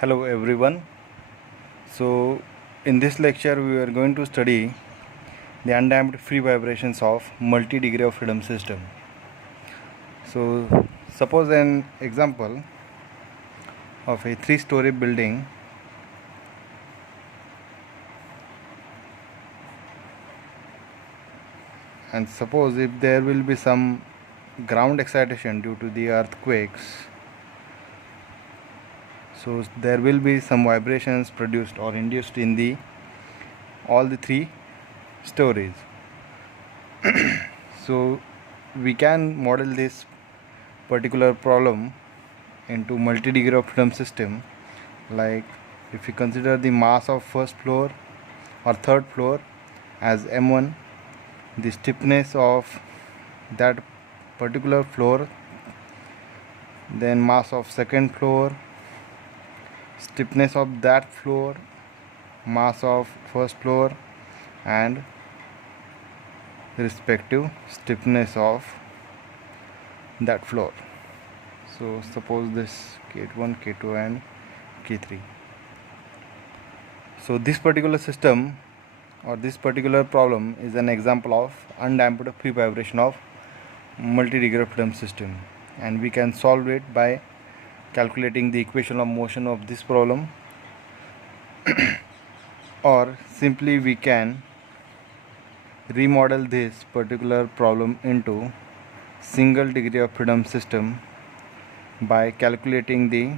Hello everyone. So in this lecture we are going to study the undamped free vibrations of multi-degree of freedom system. So suppose an example of a 3-story building and suppose if there will be some ground excitation due to the earthquakes, so there will be some vibrations produced or induced in the all the 3 stories. So we can model this particular problem into multi-degree of freedom system, like if we consider the mass of first floor or third floor as m1, the stiffness of that particular floor, then mass of second floor, stiffness of that floor, mass of first floor, and respective stiffness of that floor. So suppose this K1, K2 and K3. So this particular system or this particular problem is an example of undamped free vibration of multi-degree of freedom system, and we can solve it by calculating the equation of motion of this problem, or simply we can remodel this particular problem into single degree of freedom system by calculating the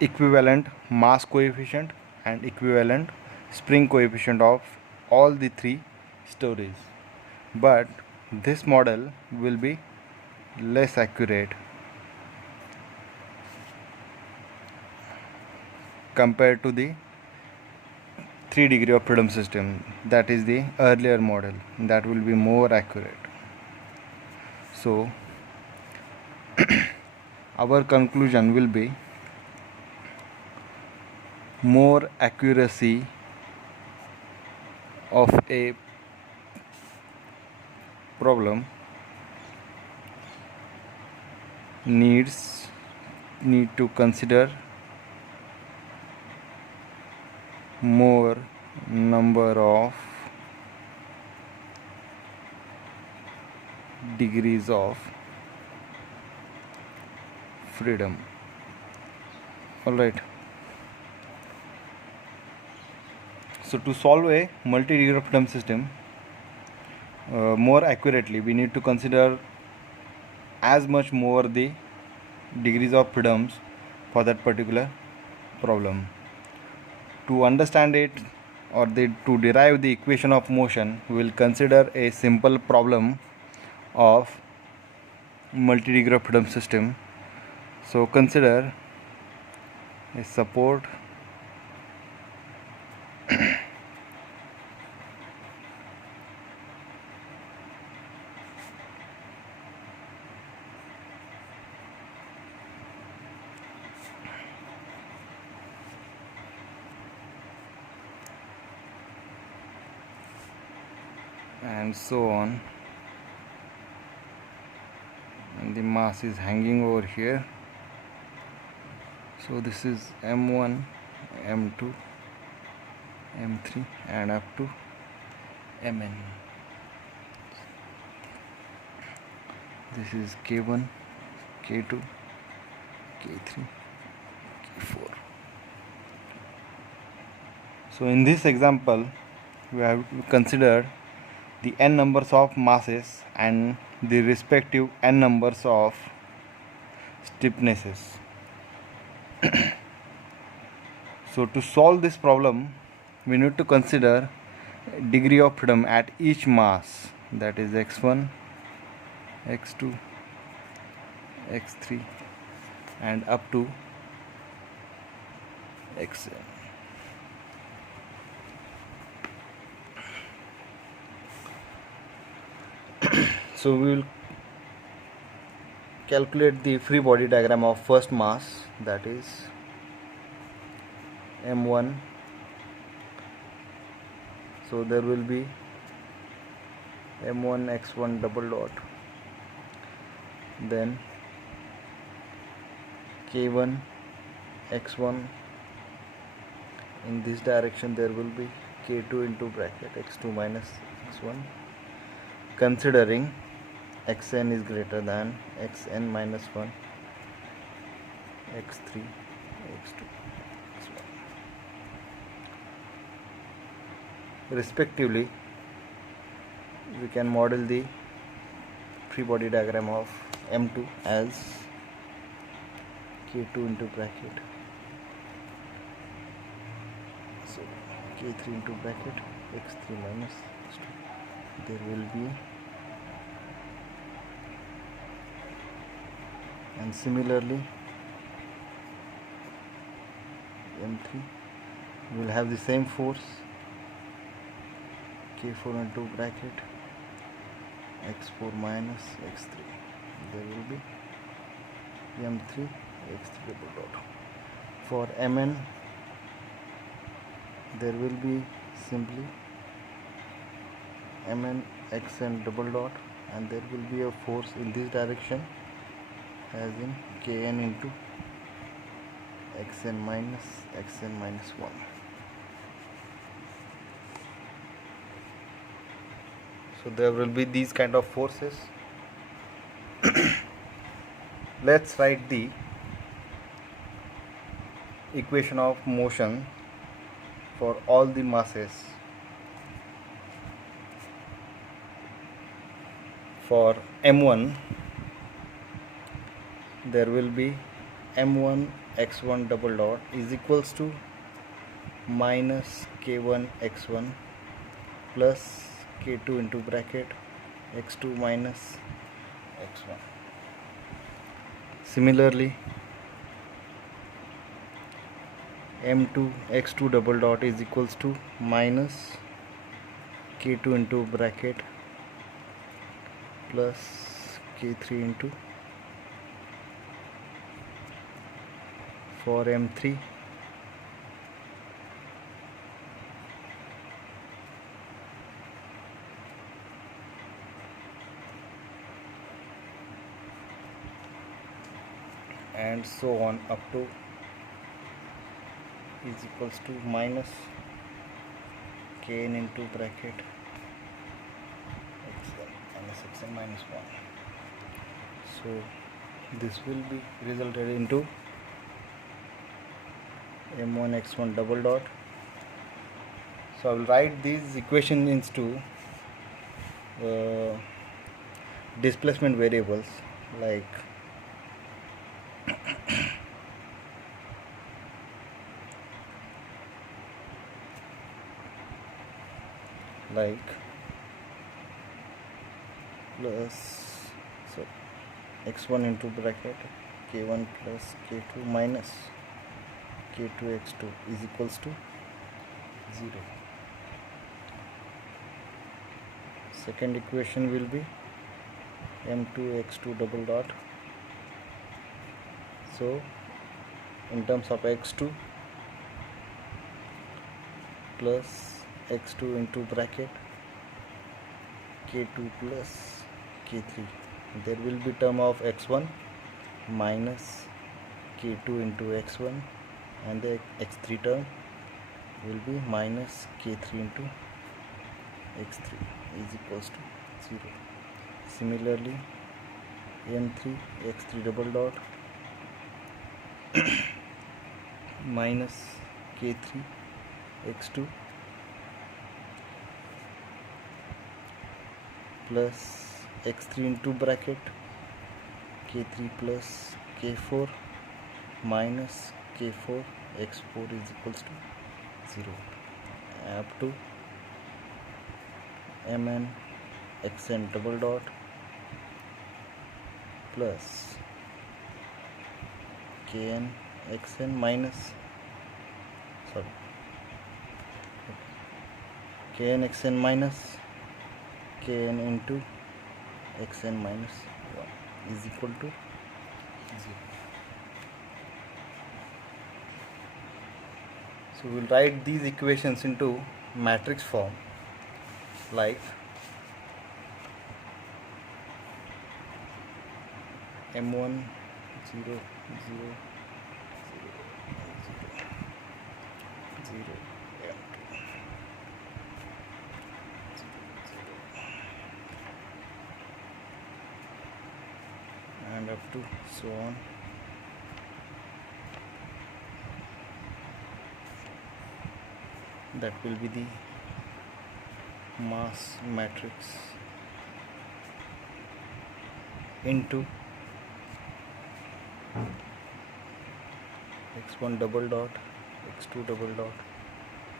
equivalent mass coefficient and equivalent spring coefficient of all the 3 stories. But this model will be less accurate compared to the 3 degree of freedom system, that is the earlier model, that will be more accurate. So our conclusion will be more accuracy of a problem need to consider more number of degrees of freedom. All right. So to solve a multi-degree of freedom system more accurately, we need to consider as much more the degrees of freedoms for that particular problem. To understand it or to derive the equation of motion, we will consider a simple problem of multi-degree of freedom system. So consider a support and so on, and the mass is hanging over here. So this is m1, m2, m3 and up to mn. This is k1, k2, k3, k4. So in this example we have considered the n numbers of masses and the respective n numbers of stiffnesses. So to solve this problem, we need to consider degree of freedom at each mass, that is x1, x2, x3 and up to xn. So we will calculate the free body diagram of first mass, that is m1. So there will be m1 x1 double dot, then k1 x1. In this direction there will be k2 into bracket x2 minus x1, considering xn is greater than xn minus 1, x3, x2, x1 respectively. We can model the free body diagram of M2 as k2 into bracket, so k3 into bracket x3 minus x2. There will be, and similarly M3 will have the same force, k4 into bracket x4 minus x3. There will be M3 x3 double dot. For Mn there will be simply Mn xn double dot, and there will be a force in this direction as in kn into xn minus 1. So there will be these kind of forces. Let's write the equation of motion for all the masses. For M1 there will be M1 x1 double dot is equals to minus k1 x1 plus k2 into bracket x2 minus x1. Similarly, M2 x2 double dot is equals to minus k2 into bracket plus k3 into, for M3 and so on up to is equals to minus kn into bracket xn minus xn minus 1. So this will be resulted into M1 x1 double dot. So I will write these equations into displacement variables like plus, so x1 into bracket k1 plus k2 minus k2 x2 is equals to 0. Second equation will be m2 x2 double dot. So in terms of x2 plus x2 into bracket k2 plus k3, there will be term of x1 minus k2 into x1, and the x3 term will be minus k3 into x3 is equals to 0. Similarly, m3 x3 double dot minus k3 x2 plus x3 into bracket k3 plus k4 minus k4 x4 is equals to 0 up to mn xn double dot plus kn xn minus kn xn minus kn into xn minus 1 is equal to 0. So we will write these equations into matrix form like m1 0 0 0 0 and up to so on. That will be the mass matrix into x1 double dot, x2 double dot,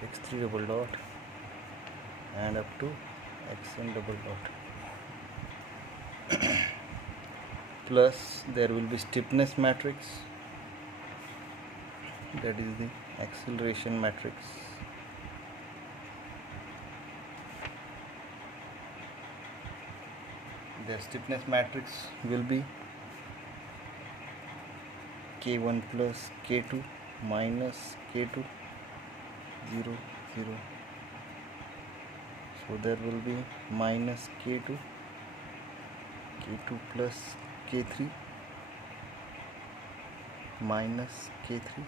x3 double dot and up to xn double dot. Plus there will be stiffness matrix, that is the acceleration matrix. The stiffness matrix will be k1 plus k2 minus k2 0 0. So there will be minus k2 plus k3 minus k3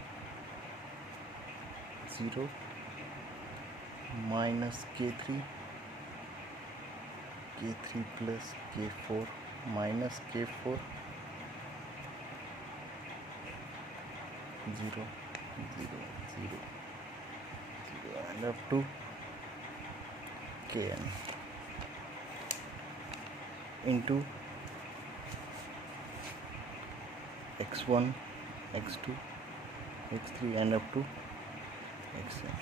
0 minus k3 plus k4 minus k4 0 0 0 0 and up to kn into x1 x2 x3 and up to xn.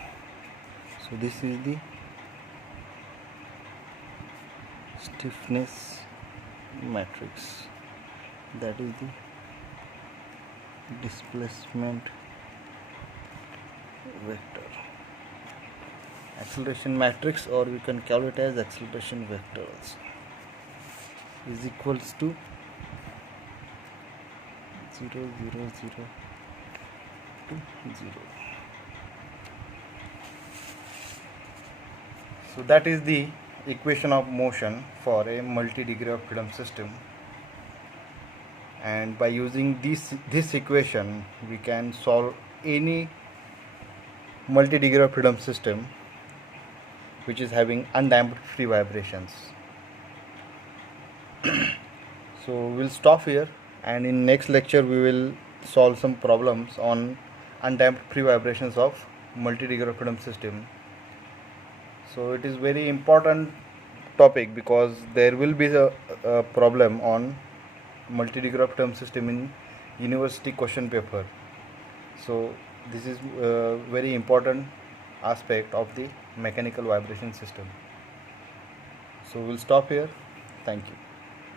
So this is the stiffness matrix, that is the displacement vector, acceleration matrix, or we can call it as acceleration vector also, is equals to 0 0 0 to 0. So that is the equation of motion for a multi-degree of freedom system, and by using this equation we can solve any multi-degree of freedom system which is having undamped free vibrations. So we'll stop here, and in next lecture we will solve some problems on undamped free vibrations of multi-degree of freedom system. So it is very important topic because there will be a problem on multi-degree of freedom system in university question paper. So this is a very important aspect of the mechanical vibration system. So we'll stop here. Thank you.